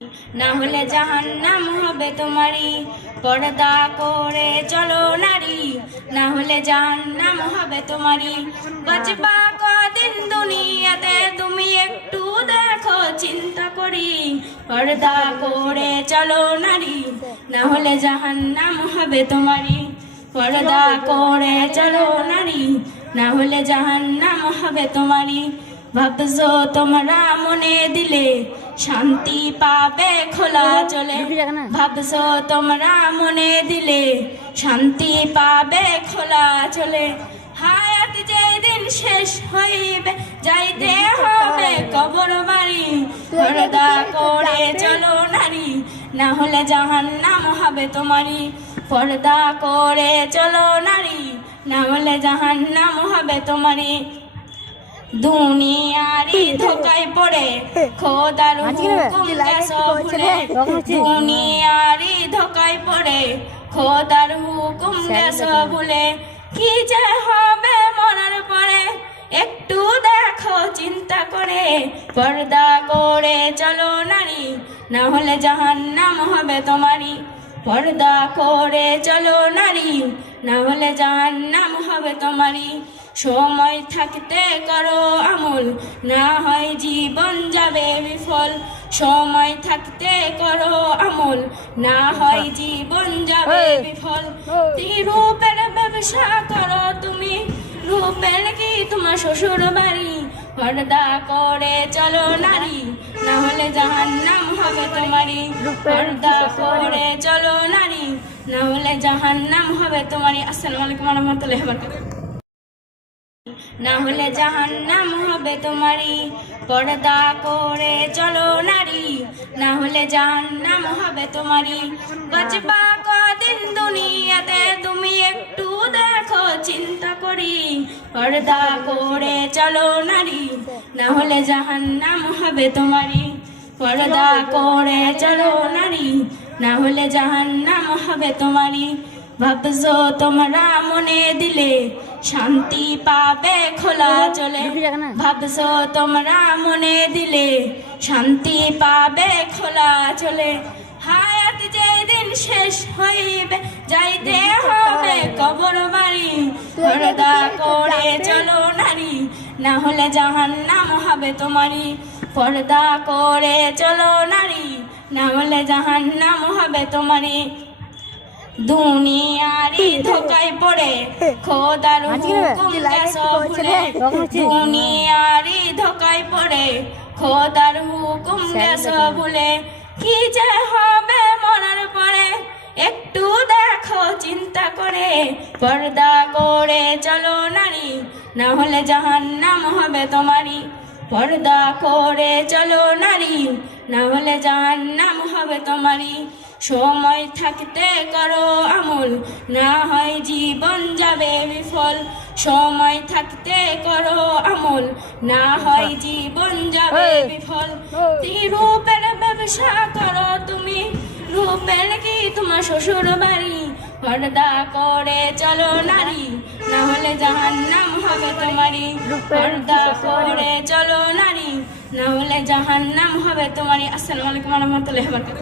না হলে জাহান্নাম হবে তোমারই। পর্দা করে চলো নারী, না হলে জাহান্নাম হবে তোমারই। বাঁচবা কদিন দুনিয়াতে তুমি একটু দেখো চিন্তা করি। পর্দা করে চলো নারী, না হলে জাহান্নাম হবে তোমারই। পর্দা করে চলো নারী, না হলে জাহান্নাম হবে তোমারই। ভাবছো তোমরা মনে দিলে শান্তি পাবে খোলা চলে। ভাবছো তোমরা মনে দিলে শান্তি পাবে খোলা চলে। হায়াত যেদিন শেষ হইবে যাইতে হবে কবর বাড়ি। পর্দা করে চলো নারী, না হলে জাহান্নাম হবে তোমারই। পর্দা করে চলো নারী, না হলে জাহান্নাম হবে তোমারই। দুনিয়ারি ধোকায় পড়ে খোদার হুকুম গেছো ভুলে। দুনিয়ারি ধোকায় পড়ে খোদার হুকুম গেছো ভুলে। কি যে হবে মরার পরে একটু দেখো চিন্তা করে। পর্দা করে চলো নারী, না হলে জাহান্নাম হবে তোমারই। পর্দা করে চলো নারী, না হলে জাহান্নাম হবে তোমারই। সময় থাকতে করো আমল, না হয় জীবন যাবে বিফল। সময় থাকতে করো আমল, না হয় জীবন যাবে বিফল। রূপের ব্যবসা করো তুমি, রূপের কি তোমার শ্বশুর বাড়ি। পর্দা করে চলো নারী, না হলে জাহান্নাম হবে তোমারই। পর্দা করে চলো নারী, না হলে জাহান্নাম হবে তোমারই। আসসালামু আলাইকুম ওয়া রাহমাতুল্লাহি ওয়া বারাকাতুহু। না হলে জাহান্নাম হবে তোমারই। পর্দা করে চলো নারী, না হলে জাহান্নাম হবে তোমারই। বাঁচবা কদিন দুনিয়াতে তুমি একটু দেখো চিন্তা করি। পর্দা করে চলো নারী, না হলে জাহান্নাম হবে তোমারই। পর্দা করে চলো নারী, না হলে জাহান্নাম হবে তোমারই। ভাবছো তোমরা মনে দিলে শান্তি পাবে খোলা চলে। ভাবছো তোমরা মনে দিলে শান্তি পাবে খোলা চলে। হায়াত যেদিন শেষ হইবে যাইতে হবে কবর বাড়ি। পর্দা করে চলো নারী, না হলে জাহান্নাম হবে তোমারই। পর্দা করে চলো নারী, না হলে জাহান্নাম হবে তোমারই। দুনিয়ারি ধোকায় পড়ে খোদার হুকুম গেছো ভুলে। দুনিয়ারি ধোকায় পড়ে খোদার হুকুম গেছো ভুলে। কি যে হবে মরার পরে একটু দেখো চিন্তা করে। পর্দা করে চলো নারী, না হলে জাহান্নাম হবে তোমারই। পর্দা করে চলো নারী, না হলে জাহান্নাম হবে তোমারই। সময় থাকতে করো আমল, না হয় জীবন যাবে বিফল। সময় থাকতে করো আমল, না হয় জীবন যাবে বিফল। রূপের ব্যবসা করো তুমি, রূপের কি তোমার শ্বশুর বাড়ি। পর্দা করে চলো নারী, না হলে জাহান্নাম হবে তোমারই। পর্দা করে চলো নারী, না হলে জাহান্নাম হবে তোমারই। আসসালামু আলাইকুম ওয়া রাহমাতুল্লাহি ওয়া বারাকাতুহু।